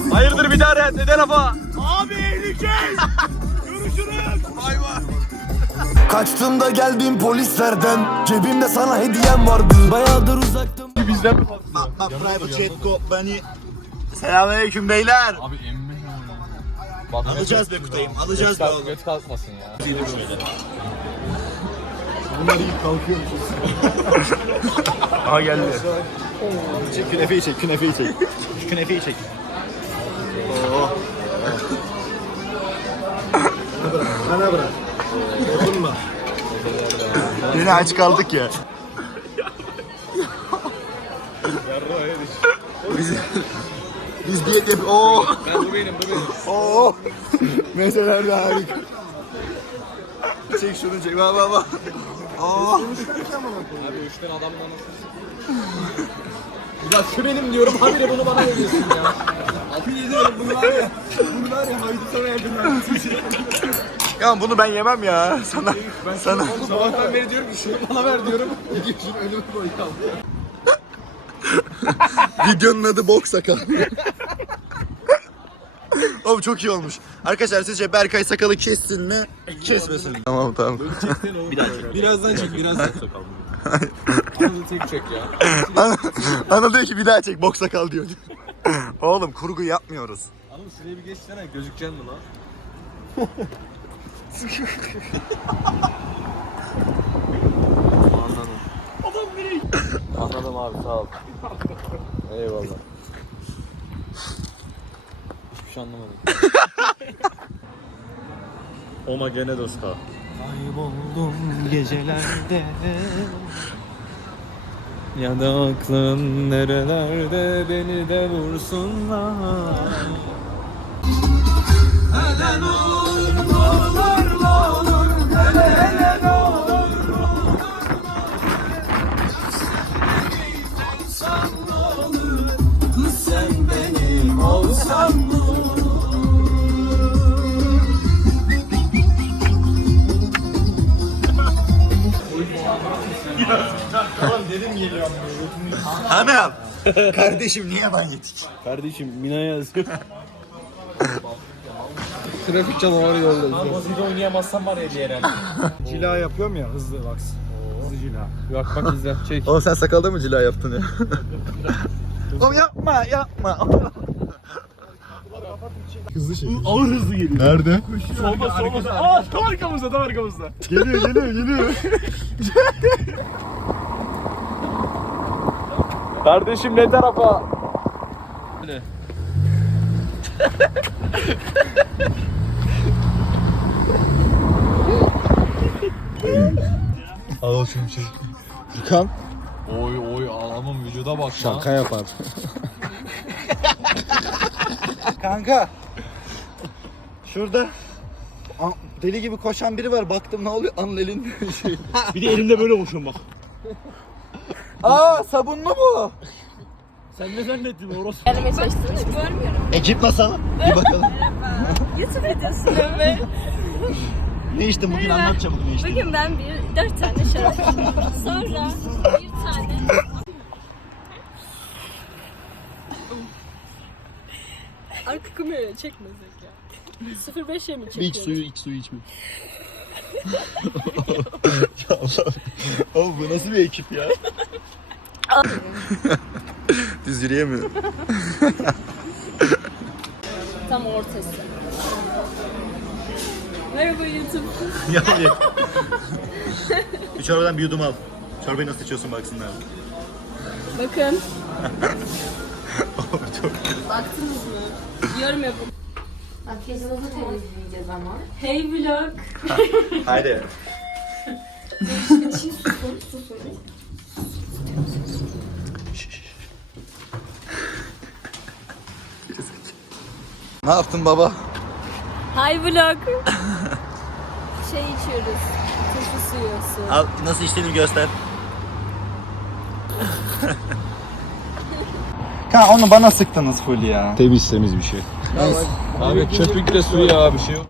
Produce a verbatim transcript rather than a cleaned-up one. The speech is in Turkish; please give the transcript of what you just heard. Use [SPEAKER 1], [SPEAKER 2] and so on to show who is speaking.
[SPEAKER 1] Hayırdır bir daha red neden apa?
[SPEAKER 2] Abi eğileceğiz. Görüşürüz. Bay bay.
[SPEAKER 3] Kaçtığımda geldim polislerden. Cebimde sana hediyem vardı. Bayağıdır uzaktım.
[SPEAKER 1] Bizden mi?
[SPEAKER 2] Bak private jet company. Selamünaleyküm beyler.
[SPEAKER 1] Abi emme
[SPEAKER 2] Alacağız be Kutay'ım, alacağız be oğlum.
[SPEAKER 1] Göt kalkmasın ya.
[SPEAKER 2] Bunlar iyi kalkıyormuşuz. Aha geldi. Çek künefeyi çek, künefeyi çek. Şu künefeyi çek. Oo. Bana bırak. Dokunma. Yine aç kaldık ya. Biz, biz diyet yapıyoruz. Oo.
[SPEAKER 1] Ben bu benim bu benim.
[SPEAKER 2] Oo. Mezeler de harika. Çek şunu çek. Bak bak bak. Oo.
[SPEAKER 1] Abi üçten adamla nasıl? Ya şu benim diyorum habire bunu bana veriyorsun ya. Abi diyorum bunu var ya. Bunu var ya haydi sana yakınlar.
[SPEAKER 2] Ya bunu ben yemem ya. Sana ben sana
[SPEAKER 1] Sabahtan beri diyorum ki şunu bana ver diyorum. Gidiyorsun önüme koy ya.
[SPEAKER 2] videonun adı bok sakal. Oğlum çok iyi olmuş. Arkadaşlar sizce Berkay sakalı kessin mi? Kesmesin mi? Tamam tamam.
[SPEAKER 1] Bir daha çek. Birazdan çek birazdan sakal. Anadolu tek çek ya.
[SPEAKER 2] Anıl diyor ki bir daha çek bok sakal diyor. Oğlum kurgu yapmıyoruz.
[SPEAKER 1] Anadolu şuraya bir geçsene gözükeceksin mi lan? Anladım. Adam nereye? Anladım abi sağ ol. Eyvallah. Hiçbir şey anlamadım.
[SPEAKER 2] Oma gene dosta.
[SPEAKER 1] Kayboldum gecelerde. Ya da aklın nerelerde beni de vursunlar. Neden olur, ne olur, ne olur, hele hele ne olur, ne olur, olsan ne olur, sen benim olsan ne olur.
[SPEAKER 2] Tamam dedim geliyorum. Hanım. Kardeşim niye ban yedik?
[SPEAKER 1] Kardeşim Mina yazıyor. Trafik canavarı yolda. Abi bazıyla oynayamazsam var ya diye herhalde.
[SPEAKER 4] Cila yapıyorum ya hızlı bak. Hızlı cila.
[SPEAKER 1] Bak bak izle çek.
[SPEAKER 2] Oğlum sen sakalda mı cila yaptın ya? Oğlum yapma yapma.
[SPEAKER 4] Hızlı şey.
[SPEAKER 2] Ağır hızlı geliyor. Nerede?
[SPEAKER 1] Solda solda. Aa tam arkamızda tam arkamızda.
[SPEAKER 2] Geliyor geliyor geliyor.
[SPEAKER 1] Kardeşim ne tarafa?
[SPEAKER 2] Al şunu çek. Yıkan.
[SPEAKER 1] Oy oy ağlamın vücuda bak
[SPEAKER 2] Şaka yapar. Kanka. Şurada a- deli gibi koşan biri var. Baktım ne oluyor? Anıl elinde bir şey.
[SPEAKER 4] Bir de elimde böyle koşuyorum bak.
[SPEAKER 2] Aa sabunlu bu.
[SPEAKER 4] Sen ne zannettin orası?
[SPEAKER 5] Gelmeye çalıştım da görmüyorum.
[SPEAKER 2] Ekip nasıl? Bir bakalım.
[SPEAKER 5] YouTube videosunda ve
[SPEAKER 2] Ne içtin bugün anlat çabuk ne içtin.
[SPEAKER 5] bugün ben bir dört tane şarap sonra bir tane arka kamerayı çekmesek ya. sıfır beşe mi çekiyoruz?
[SPEAKER 2] İç suyu iç suyu içme. Ya Allah. Oğlum bu nasıl bir ekip ya? Düz yürüyemiyorum.
[SPEAKER 5] Tam ortası. Merhaba YouTube.
[SPEAKER 2] Ya ye. Bir çorbadan bir yudum al. Çorbayı nasıl içiyorsun baksınlar.
[SPEAKER 5] Bakın.
[SPEAKER 2] Oğlum çok.
[SPEAKER 5] Baktınız mı? Yorum yapın.
[SPEAKER 6] Makyajınızı temizleyeceğiz ama.
[SPEAKER 5] Hey vlog.
[SPEAKER 2] Haydi.
[SPEAKER 6] Susun, susun.
[SPEAKER 2] Ne yaptın baba?
[SPEAKER 5] Hi vlog. Şey içiyoruz. Turşu suyu su.
[SPEAKER 2] Al nasıl içtiğini göster. Kanka onu bana sıktınız full ya.
[SPEAKER 4] Temiz temiz bir şey.
[SPEAKER 1] Abi köpükle su ya bir şey yok.